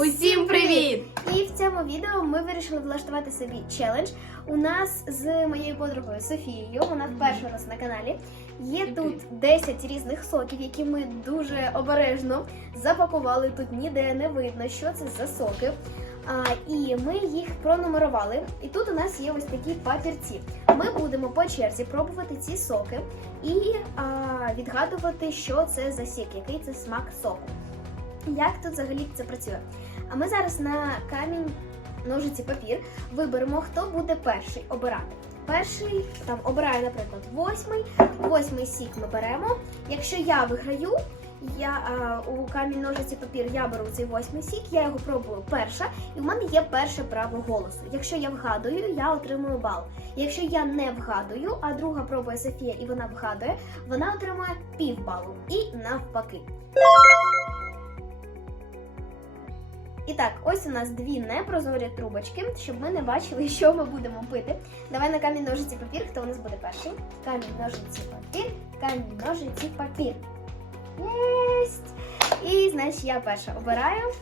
Усім привіт! І в цьому відео ми вирішили влаштувати собі челендж. У нас з моєю подругою Софією, вона вперше у нас на каналі. Є тут 10 різних соків, які ми дуже обережно запакували. Тут ніде не видно, що це за соки. А, і ми їх пронумерували. І тут у нас є ось такі папірці. Ми будемо по черзі пробувати ці соки і а, відгадувати, що це за сік, який це смак соку. Як тут взагалі це працює? А ми зараз на камінь, ножиці, папір виберемо, хто буде перший обирати. Перший там обирає, наприклад, восьмий. Восьмий сік ми беремо. Якщо я виграю, я а, у камінь ножиці папір я беру цей восьмий сік, я його пробую перша, і в мене є перше право голосу. Якщо я вгадую, я отримую бал. Якщо я не вгадую, а друга пробує Софія і вона вгадує, вона отримує пів балу. І навпаки. І так, ось у нас дві непрозорі трубочки, щоб ми не бачили, що ми будемо пити. Давай на камінь ножиці папір, хто у нас буде перший? Камінь ножиці папір, камінь ножиці папір. Єсть! І значить я перша обираю.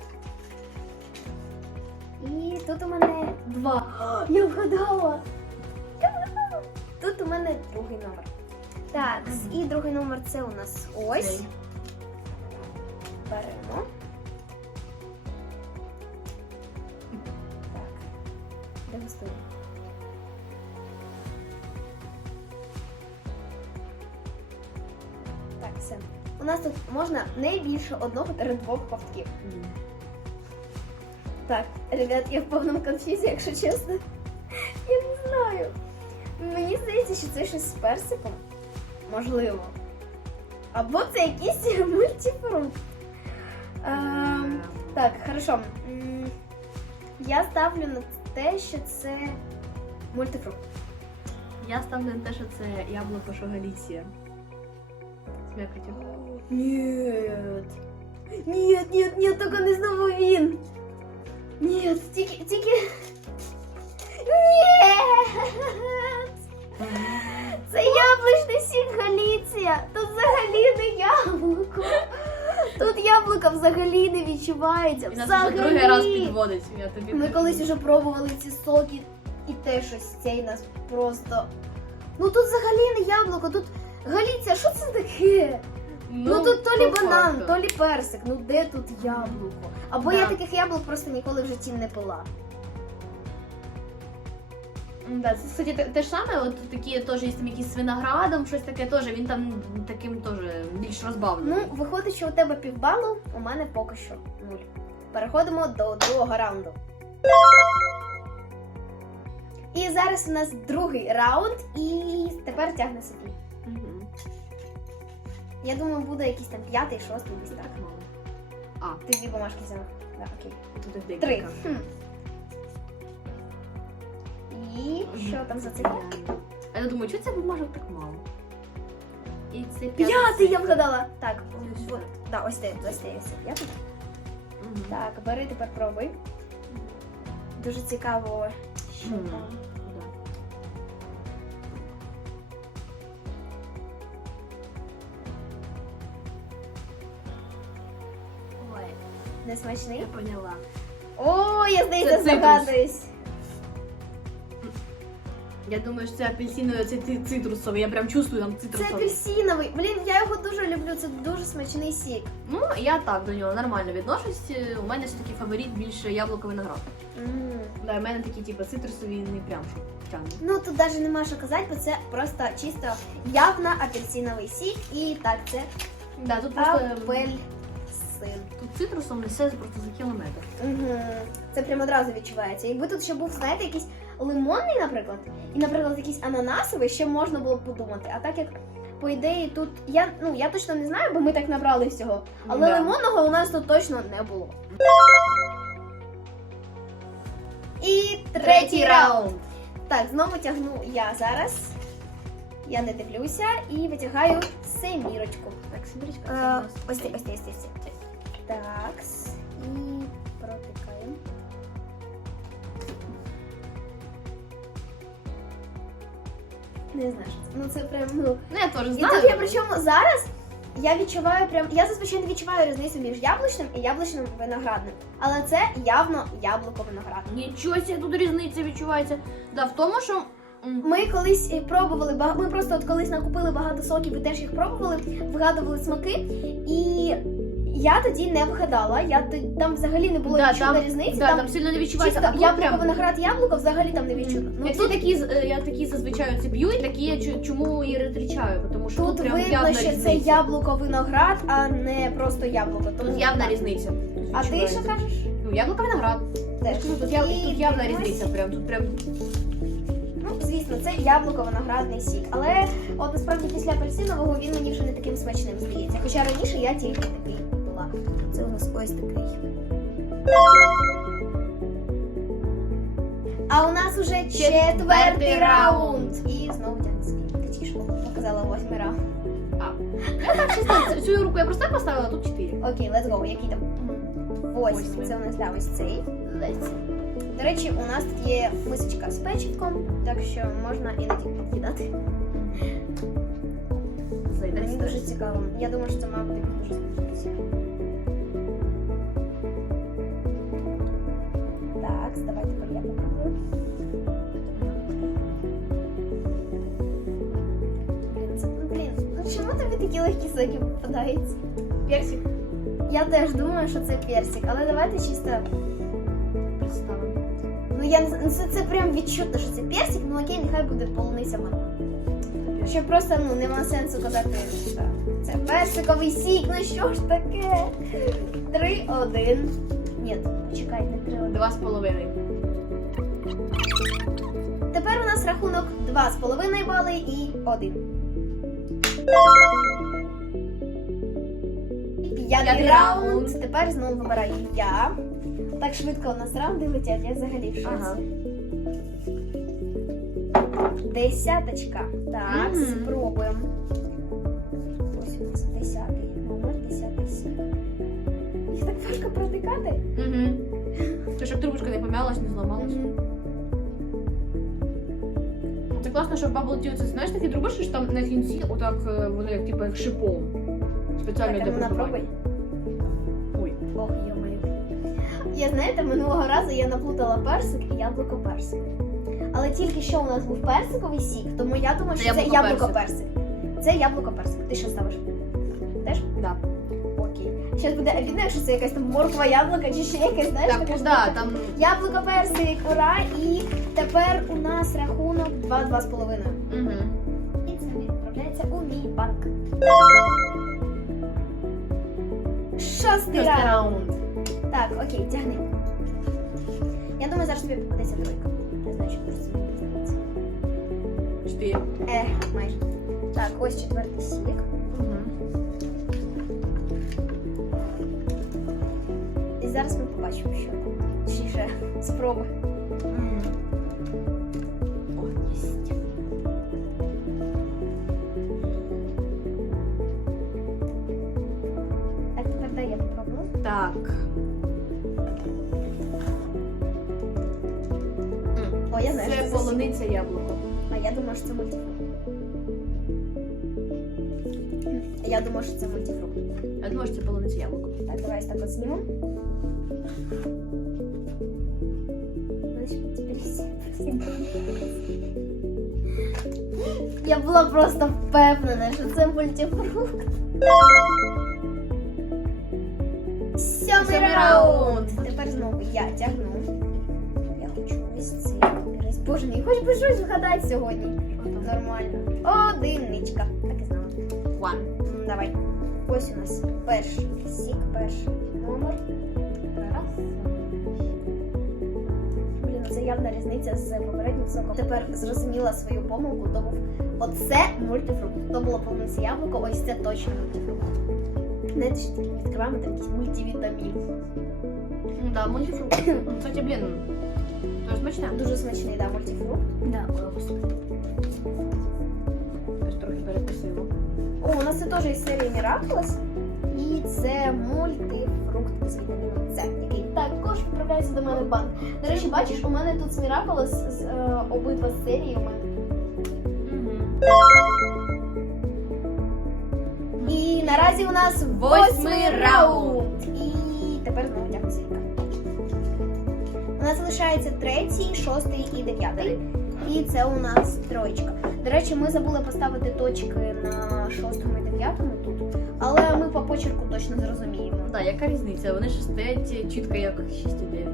І тут у мене два. О, я вгадала! Тут у мене другий номер. Так, і другий номер це у нас ось. Беремо. Дегустуємо. Так, все. У нас тут можна не більше одного та двох ковтків. Так, ребят, я в повному конфізі, якщо чесно. Я не знаю. Мені здається, що це щось з персиком. Можливо. Або це якийсь мультифрукт. Ем, так, хорошо. Я ставлю на те, що це мультифрукт. Я ставлю на те, що це яблуко, що. З м'якотю. Нет. Нет, нет, нет, тільки не знову він. Нет, тільки, тільки. Нет. Це яблучний сік Галіція. Тут взагалі не яблуко. Тут яблука взагалі відчувається. І нас вже другий раз підводить. Я тобі Ми кажу. колись вже пробували ці соки, і те щось цей нас просто. Ну тут взагалі не яблуко, тут галіця, що це таке? Ну, тут то лі по банан, факту. то лі персик. Ну де тут яблуко? Або я таких яблук просто ніколи в житті не пила. Да, це, кстати, те, те ж саме, от такі теж є там якісь з виноградом, щось таке теж, він там таким теж більш розбавлений. Ну, виходить, що у тебе півбалу, у мене поки що нуль. Переходимо до другого раунду. І зараз у нас другий раунд, і тепер тягне Софія. Мгм. Я думаю, буде якийсь там п'ятий, шостий, десь так. А, Ти дві бумажки взяла. Так, окей. тут Три. Хм. І що там за цифра? А я думаю, чого це бумажок так мало? І це П'ятий я вгадала. Так, Ось от, да, ось цей, ось цей, ось. П'ятий? Мгм. Так, бери тепер пробуй. Дуже цікаво, що Мгм. там. Да. Ой, Не смачний? я поняла. О, я здається, Це цитрус. здогадуюсь. Я думаю, що це апельсиновий, це ци- цитрусовий. Я прям чувствую там Це цитрусовий. апельсиновий. Блін, я його дуже люблю. Це дуже смачний сік. Ну, я так до нього нормально відношусь. Е, У мене все-таки фаворит більше яблуко виноград. М. Да, у мене такі, типу, цитрусові не прям що тягне. Ну тут навіть нема що казати, бо це просто чисто явно апельсиновий сік. І так, це Да, тут просто апельсин. тут цитрусом несе просто за кілометр. Угу. Це прямо одразу відчувається. Якби тут ще був, знаєте, якийсь лимонний, наприклад, і, наприклад, якийсь ананасовий, ще можна було б подумати. А так як, по ідеї, тут я ну я точно не знаю, бо ми так набрали всього. Але Да. лимонного у нас тут точно не було. І третій раунд. Так, знову тягну я зараз. Я не дивлюся і витягаю семірочку. Так, у Е, ось ось ось ось. Так. І протикаємо. Не знаю. Ну це прям, ну. Ну, я теж І тут я причому зараз Я відчуваю прям. Я зазвичай не відчуваю різницю між яблучним і яблучним виноградним. Але це явно яблуко виноградне. Нічого себе, тут різниця відчувається. Да, в тому, що. Ми колись пробували Ми просто от колись накупили багато соків і теж їх пробували, вигадували смаки. І я тоді не вгадала. Я тоді там взагалі не було Да, відчутно там- різниці. Да, там там сильно не відчувається. чисто а тут яблуко, прям- виноград, яблуко взагалі там не відчутно. Ну, Ну я тут, такі, з- е, я такі зазвичай оці п'ю, і такі я чу- чому і ретричаю, тому що тут тут прям видно, явна що різниця. це яблуко виноград, а не просто яблуко. Тому Тут явна так. різниця. А ти що відчувається. кажеш? Ну, яблуко виноград. Теж. Тут, яв... І тут явна дивимось. різниця. Прям тут прям Ну, звісно, це яблуко виноградний сік. Але от насправді після апельсинового він мені вже не таким смачним здається. Хоча раніше я тільки такий ось такий. А у нас уже четвертий раунд. І знову тянець. Точніше, показала восьмий раунд. Я так цю- руку я просто поставила, тут чотири. Окей, let's go. Який там? Восьмий. Це у нас да, ось цей. До речі, у нас тут є мисочка з печивком, так що можна іноді підкидати. Мені дуже цікаво. Я думаю, що це має бути дуже сподобатися. Блін. Ну чому тобі такі легкі соки попадаються? Персик Я теж думаю, що це персик, але давайте чисто. представимо. Ну я ну, це, це прям відчутно, що це персик, ну окей, нехай буде полуниця манго. Щоб просто ну нема сенсу казати, що це персиковий сік, ну що ж таке? Три-один. Ні, почекай, не три-один. Два з половиною. Тепер у нас рахунок 2,5 бали і 1. П'ятий П'ятий раунд. раунд. Тепер знову вибираю я. Так швидко у нас раунди летять, я взагалі в шоці. Ага. Десяточка. Так, Мгм. спробуємо. Так протикати. Угу. То, щоб трубочка не помялась, не зламалась. Це класно, що в Bubble Tea, це знаєш такі трубочки, що там на кінці отак е, вони як типу як шипом. Спеціально Так, для а ну напробуй. Ой. Ох, йомаю. Я знаєте, минулого разу я наплутала персик і яблуко персик. Але тільки що у нас був персиковий сік, тому я думаю, Це що це яблуко яблуко персик. Це яблуко персик. Ти що ставиш? Зараз буде обідно, якщо це якась там морква яблука чи ще якась, знаєш, Так, така штука. да, там Яблуко персик, ура! І тепер у нас рахунок 2-2,5. угу. І це відправляється у мій банк. Шостий раунд. раунд. Так, окей, тягни. Я думаю, зараз тобі попадеться тройка. Не знаю, що це мені. Чотири. Е, майже. Так, ось четвертий сік. Зараз ми побачимо, що. Точніше, спроби. О, єсть. Так, тепер я попробую. Так. О, я знаю, що Це полуниця яблуко. А я думаю, що це мультифрукт. Я думаю, що це мультифрукт. Я думаю, що це полуниця яблуко. Так, давай ось так от всі- Я була просто впевнена, що це мультифрукт. Сьомий раунд. Тепер знову я тягну. Я хочу ось цей. Боже мій, хоч би щось вгадати сьогодні. Нормально. Одиничка. Давай. Ось у нас перший сік, перший номер. Раз. Блін, це явна різниця з попереднім соком. Тепер зрозуміла свою помилку, то був оце мультифрукт. То було повністю яблуко, ось це точно мультифрукт. Знаєте, що таке відкриваємо там якийсь мультивітамін. Ну да, мультифрукт. Ну, Кстати, блін, дуже смачне. Дуже смачний, да, мультифрукт. Да, просто. Нас це теж із серії Miraculous. І це мультифрукт з вітаміном С, який також відправляється до мене в банк. До речі, бачиш, у мене тут з Miraculous з е, обидва серії у мене. І Наразі у нас Восьмий раунд. І тепер знову дякую Сілька. У нас залишається третій, шостий і дев'ятий. І це у нас троєчка. До речі, ми забули поставити точки на шостому і дев'ятому тут. Але ми по почерку точно зрозуміємо. Так, яка різниця? Вони ж стоять чітко як 6 і 9.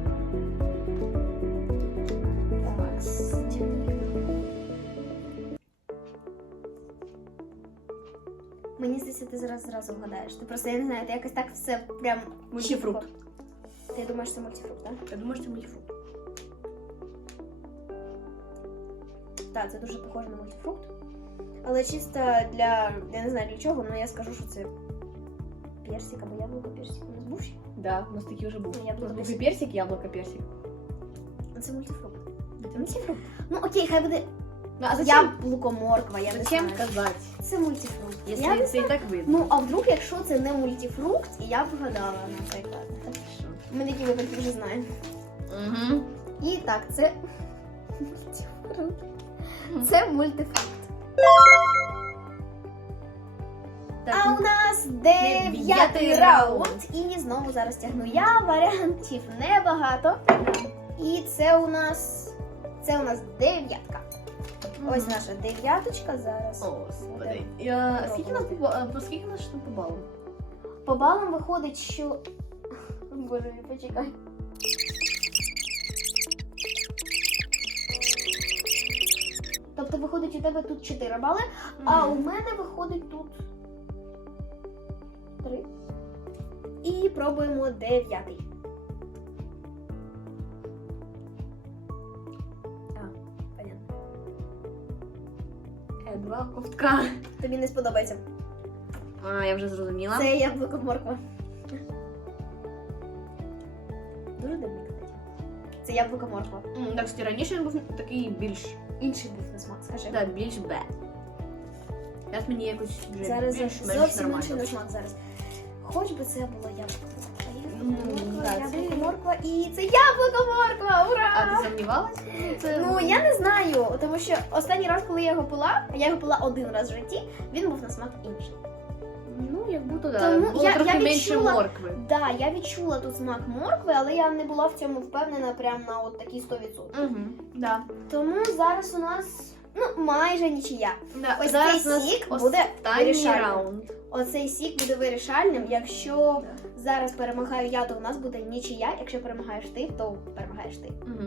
Мені здається, ти зараз зразу вгадаєш. Ти просто я не знаю, ти якось так все прям Мультифрукт. Ти думаєш, це мультифрукт, так? Я думаю, що це мультифрукт. Так, це дуже похоже на мультифрукт. Але чисто для. Я не знаю для чого, але я скажу, що це персик або яблуко персик. У нас був ще? Да, у нас такі вже був. Яблуко, У нас був і персик. яблуко, персик. Це мультифрукт. Це мультифрукт. Ну окей, хай буде Ну, а зачем, яблуко, морква, я не зачем знаю. казати? Це мультифрукт. Якщо не це і так видно. Ну, а вдруг, якщо це не мультифрукт, я б вгадала, наприклад. Ми такі випадки вже знаємо. Угу. І так, це мультифрукт. Це мультифрукт. А у нас дев'ятий раунд. І знову зараз тягну я. Варіантів небагато. І це у нас. Це у нас дев'ятка. Ось наша дев'яточка зараз. О, господи. Я... Скільки нас по, а, по скільки нас по балу? По балам виходить, що. Боже, мій, почекай. Тобто виходить у тебе тут 4 бали, а у мене виходить тут 3. І пробуємо дев'ятий. Е, Два ковтка. Тобі не сподобається. А, я вже зрозуміла. Це яблуко морква. Дуже дивний, кстати. Це яблуко морква. Так, раніше він був такий більш, Інший був на смак, скажи. Так, більш б. Зараз мені якось вже Зараз більш-менш зовсім інший нормально. на смак зараз. Хоч би це було яблуко. Морква, яблуко, морква і це яблуко морква! Ура! А ти сумнівалась? Це... Ну я не знаю, тому що останній раз, коли я його пила, я його пила один раз в житті, він був на смак інший. Як будто да. Тому Було я- трохи я менше відчула- моркви. Да, я відчула тут смак моркви, але я не була в цьому впевнена прям на от такі 100%. Угу. Да. Тому зараз у нас ну майже нічия. Да. Ось Зараз цей сік буде вирішальним. раунд. Оцей сік буде вирішальним. Якщо зараз перемагаю я, то у нас буде нічия. Якщо перемагаєш ти, то перемагаєш ти. Угу.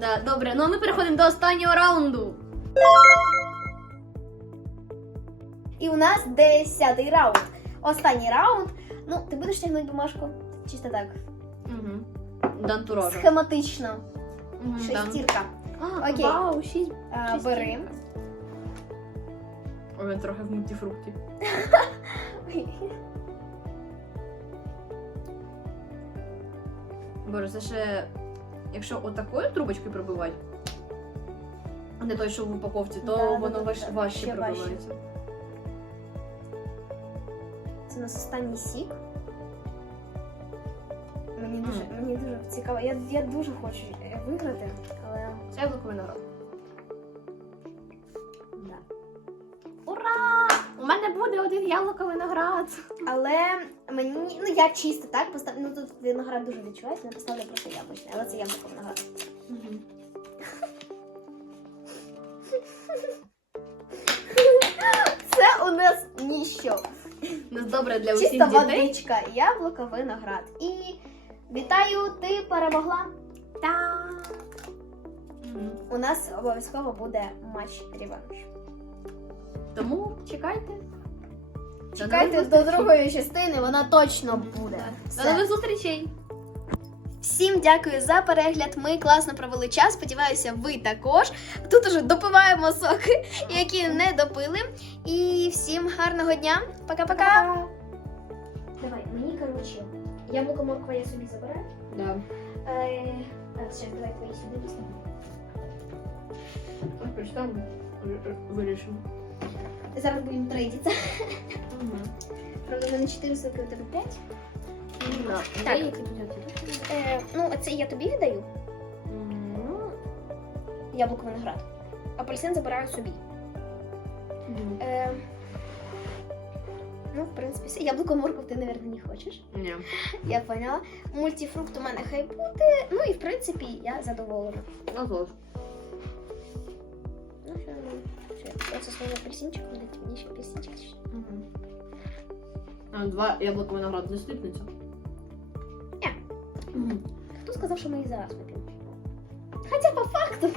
Да, добре, ну а ми переходимо до останнього раунду. І у нас десятий раунд. Останній раунд. Ну, ти будеш тягнути бумажку? Чисто так. Угу. Дантурожа. Схематично. Угу, Шестірка. А, Окей. Вау, шість. А, шістірка. бери. Ой, він трохи в мультифрукті. Боже, це ще. Якщо отакою трубочкою пробивати, а не той, що в упаковці, то Да, да, воно да, важ- да. важче Ще важче. пробивається. Це у нас останній сік. Мені дуже, мені дуже цікаво. Я, я дуже хочу е, виграти, але Це яблуко виноград. да. Ура! У мене буде один яблуко виноград. Але мені, ну я чисто так поставлю. Ну тут виноград дуже відчувається, я поставлю просто яблучне, але це яблуко виноград. Це у нас ніщо. Добре для усіх Чиста дітей. водичка, яблуко, виноград. І вітаю, ти перемогла. Та. Мгм. У нас обов'язково буде матч реванш. Тому чекайте. До Чекайте до зустрічей. другої частини, вона точно буде. До нових зустрічей! Всім дякую за перегляд. Ми класно провели час. Сподіваюся, ви також. Тут уже допиваємо соки, які не допили. І всім гарного дня. Пока-пока. Давай, мені коротше, яблуко морква я собі забираю. Да. Е, а, ще давай твої сюди. Вирішимо. Зараз будемо трейдитися. Правда, в мене 4 соки, у тебе 5. Так. Е, ну, це я тобі віддаю. Ну, Яблуко виноград. Апельсин забираю собі. Е, Ну, в принципі, все. яблуко морков ти, мабуть, не хочеш. Ні. Я поняла. Мультифрукт у мене хай буде. Ну і в принципі я задоволена. Отож. Ну, що, ну, що, я просто свого апельсинчику, дайте мені ще апельсинчик. Угу. А, два яблука виноград не сліпнеться? Хто сказав, що ми її зараз вип'ємо? Хоча по факту.